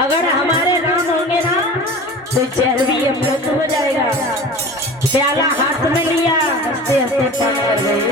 अगर हमारे राम होंगे ना तो जहर भी अमृत हो जाएगा। प्याला हाथ में लिया, हंसते हंसते पान कर गए।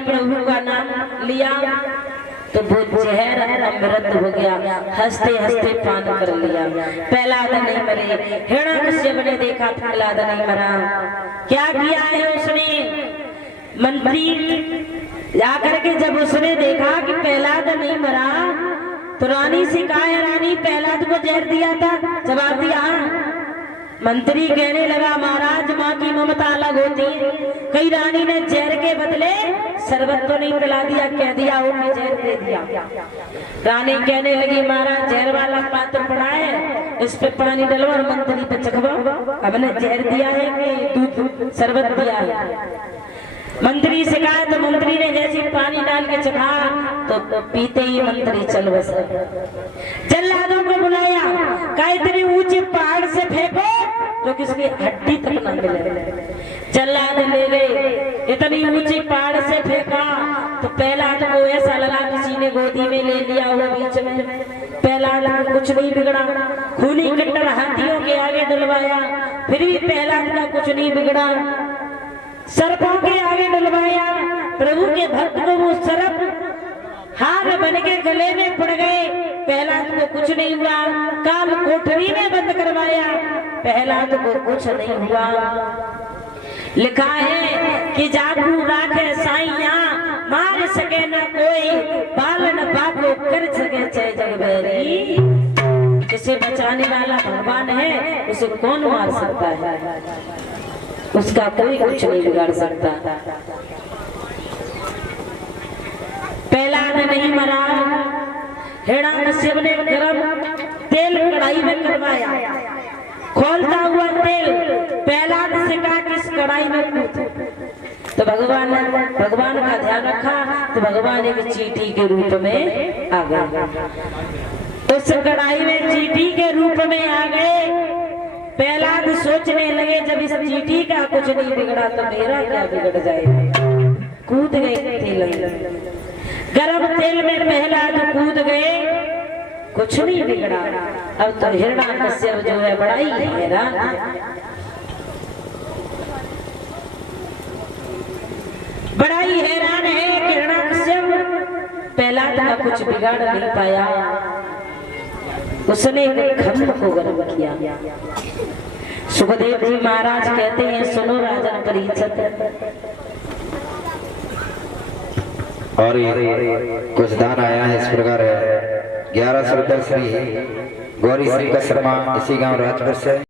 प्रभु का नाम लिया तो वो जहर अमृत हो गया। हंसते हंसते पान कर लिया। प्रहलाद नहीं मरे। हिरण्यकश्यप ने देखा प्रहलाद नहीं मरा। क्या किया है उसने? मंत्री जाकर के जब उसने देखा कि प्रहलाद नहीं मरा तो रानी से कहा, रानी प्रहलाद को जहर दिया था? जवाब दिया मंत्री कहने लगा, महाराज माँ की ममता अलग होती है। कई रानी ने जहर के बदले शरबत तो नहीं पिला दिया, कह दिया वो मैं जहर दे दिया। रानी कहने लगी, महाराज जहर वाला पात्र पड़ा है, इस पे पानी डलो और मंत्री पे चखवाओ। अब ने जहर दिया है कि दूध शरबत दिया है? मंत्री से कहा तो मंत्री ने जैसे पानी डाल के चखा तो पीते ही मंत्री चल बसा। जल्लादों को बुलाया, कहा इतने ऊंचे पहाड़ से फेंको तो किसकी हड्डी तक न मिले। जल्लाद ले गए, इतनी ऊंची पहाड़ से फेंका तो प्रहलाद को ऐसा लगा किसी ने गोदी में ले लिया हो बीच में। प्रहलाद कुछ नहीं बिगड़ा। खूनी कट्टर हाथियों के आगे डलवाया, फिर भी प्रहलाद का कुछ नहीं बिगड़ा। सर्पों के आगे डलवाया, प्रभु के भक्त को वो सर्प हार बन के गले में पड़ गए। प्रहलाद को कुछ नहीं हुआ। काल कोठरी में बंद करवाया, प्रहलाद को कुछ नहीं हुआ। लिखा है कि जागू राखे साइया, मार सके न कोई, पालन बाबू कर सके चाहे जगबेरी। जिसे बचाने वाला भगवान है उसे कौन मार सकता है? उसका कोई कुछ नहीं बिगाड़ सकता। प्रहलाद नहीं मरा। हिरण्यकश्यप ने गरम तेल कढ़ाई में करवाया। खोलता हुआ तेल प्रहलाद से कहा कि इस कढ़ाई में कूद। तो भगवान का ध्यान रखा तो भगवान एक चींटी के रूप में आ गए। उस कढ़ाई में चींटी के रूप में आ गए। प्रहलाद सोचने लगे, जब इस चींटी का कुछ नहीं बिगड़ा तो मेरा क्या बिगड़ जाएगा। कूद गए तेल में, गरम तेल में प्रहलाद कूद गए, कुछ नहीं बिगड़ा। अब तो हिरण्यकश्यप जो है बड़ा ही हैरान है, बड़ा ही हैरान है कि हिरण्यकश्यप प्रहलाद का कुछ बिगाड़ नहीं पाया। उसने खम्भ को गर्म किया। सुखदेव जी महाराज कहते हैं, सुनो राजन परीक्षित, और कुछ दान आया है इस प्रकार है। 1100 रुपये श्री गौरी शंकर शर्मा, इसी गांव राजपुर से।